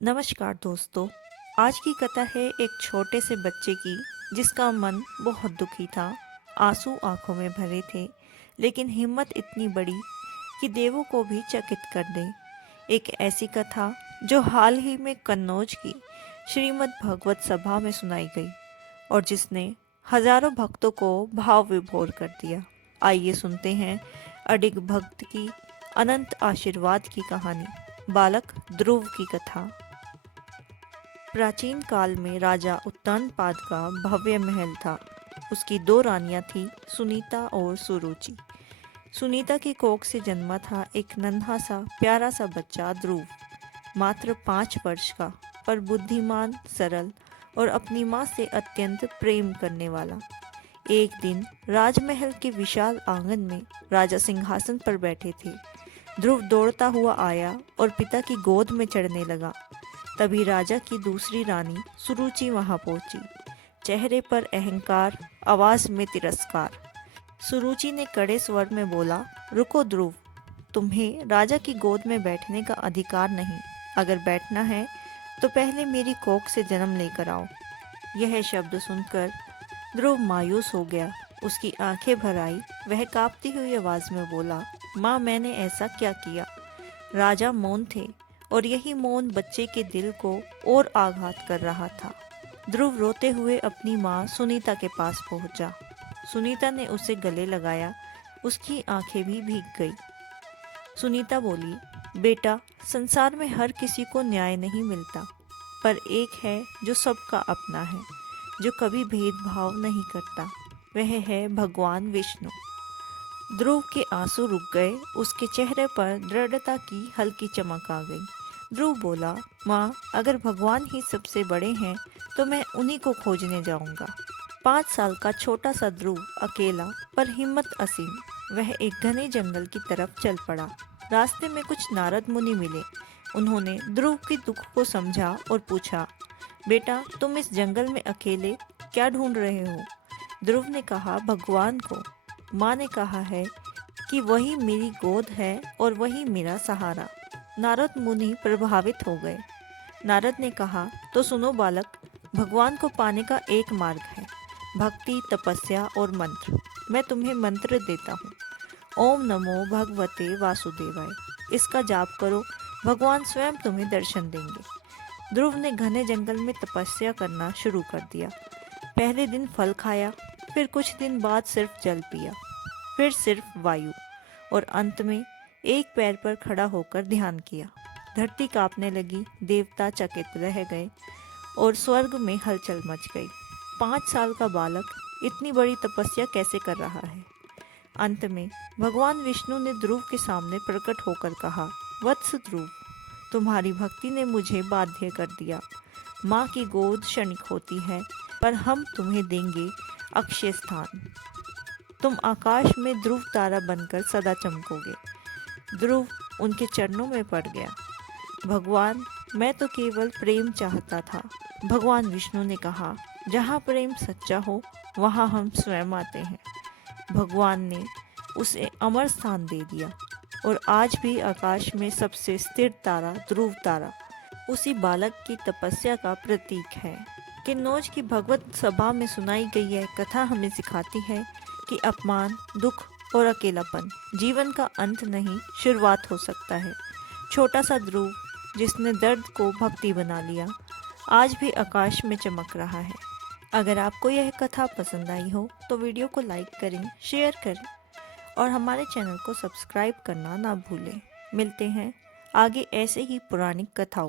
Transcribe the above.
नमस्कार दोस्तों। आज की कथा है एक छोटे से बच्चे की जिसका मन बहुत दुखी था। आंसू आंखों में भरे थे, लेकिन हिम्मत इतनी बड़ी कि देवों को भी चकित कर दे। एक ऐसी कथा जो हाल ही में कन्नौज की श्रीमद् भागवत सभा में सुनाई गई और जिसने हजारों भक्तों को भाव विभोर कर दिया। आइए सुनते हैं अडिग भक्त की अनंत आशीर्वाद की कहानी, बालक ध्रुव की कथा। प्राचीन काल में राजा उत्तानपाद का भव्य महल था। उसकी दो रानियां थीं, सुनीता और सुरुचि। सुनीता की कोख से जन्मा था एक नन्हा सा प्यारा सा बच्चा ध्रुव, मात्र 5 वर्ष का, पर बुद्धिमान, सरल और अपनी माँ से अत्यंत प्रेम करने वाला। एक दिन राजमहल के विशाल आंगन में राजा सिंहासन पर बैठे थे। ध्रुव दौड़ता हुआ आया और पिता की गोद में चढ़ने लगा। तभी राजा की दूसरी रानी सुरुचि वहां पहुंची। चेहरे पर अहंकार, आवाज में तिरस्कार। सुरुचि ने कड़े स्वर में बोला, रुको ध्रुव, तुम्हें राजा की गोद में बैठने का अधिकार नहीं। अगर बैठना है तो पहले मेरी कोख से जन्म लेकर आओ। यह शब्द सुनकर ध्रुव मायूस हो गया। उसकी आंखें भर आई। वह कांपती हुई आवाज में बोला, माँ, मैंने ऐसा क्या किया? राजा मौन थे और यही मौन बच्चे के दिल को और आघात कर रहा था। ध्रुव रोते हुए अपनी माँ सुनीता के पास पहुंचा। सुनीता ने उसे गले लगाया। उसकी आंखें भी भीग गई। सुनीता बोली, बेटा, संसार में हर किसी को न्याय नहीं मिलता, पर एक है जो सबका अपना है, जो कभी भेदभाव नहीं करता। वह है भगवान विष्णु। ध्रुव के आंसू रुक गए। उसके चेहरे पर दृढ़ता की हल्की चमक आ गई। ध्रुव बोला, माँ, अगर भगवान ही सबसे बड़े हैं तो मैं उन्हीं को खोजने जाऊंगा। 5 साल का छोटा सा ध्रुव अकेला पर हिम्मत असीम, वह एक घने जंगल की तरफ चल पड़ा। रास्ते में कुछ नारद मुनि मिले। उन्होंने ध्रुव के दुख को समझा और पूछा, बेटा, तुम इस जंगल में अकेले क्या ढूंढ रहे हो? ध्रुव ने कहा, भगवान को। माँ ने कहा है कि वही मेरी गोद है और वही मेरा सहारा। नारद मुनि प्रभावित हो गए। नारद ने कहा, तो सुनो बालक, भगवान को पाने का एक मार्ग है, भक्ति, तपस्या और मंत्र। मैं तुम्हें मंत्र देता हूँ। ओम नमो भगवते वासुदेवाय। इसका जाप करो, भगवान स्वयं तुम्हें दर्शन देंगे। ध्रुव ने घने जंगल में तपस्या करना शुरू कर दिया। पहले दिन फल खाया, फिर कुछ दिन बाद सिर्फ जल पिया, फिर सिर्फ वायु, और अंत में एक पैर पर खड़ा होकर ध्यान किया। धरती कांपने लगी, देवता चकित रह गए और स्वर्ग में हलचल मच गई। 5 साल का बालक इतनी बड़ी तपस्या कैसे कर रहा है? अंत में भगवान विष्णु ने ध्रुव के सामने प्रकट होकर कहा, वत्स ध्रुव, तुम्हारी भक्ति ने मुझे बाध्य कर दिया। माँ की गोद क्षणिक होती है, पर हम तुम्हें देंगे अक्षय स्थान। तुम आकाश में ध्रुव तारा बनकर सदा चमकोगे। ध्रुव उनके चरणों में पड़ गया। भगवान, मैं तो केवल प्रेम चाहता था। भगवान विष्णु ने कहा, जहाँ प्रेम सच्चा हो वहाँ हम स्वयं आते हैं। भगवान ने उसे अमर स्थान दे दिया और आज भी आकाश में सबसे स्थिर तारा ध्रुव तारा उसी बालक की तपस्या का प्रतीक है। किन्नौज की भगवत सभा में सुनाई गई यह कथा हमें सिखाती है कि अपमान, दुख और अकेलापन जीवन का अंत नहीं, शुरुआत हो सकता है। छोटा सा ध्रुव जिसने दर्द को भक्ति बना लिया, आज भी आकाश में चमक रहा है। अगर आपको यह कथा पसंद आई हो तो वीडियो को लाइक करें, शेयर करें और हमारे चैनल को सब्सक्राइब करना ना भूलें। मिलते हैं आगे ऐसे ही पुरानी कथाओं।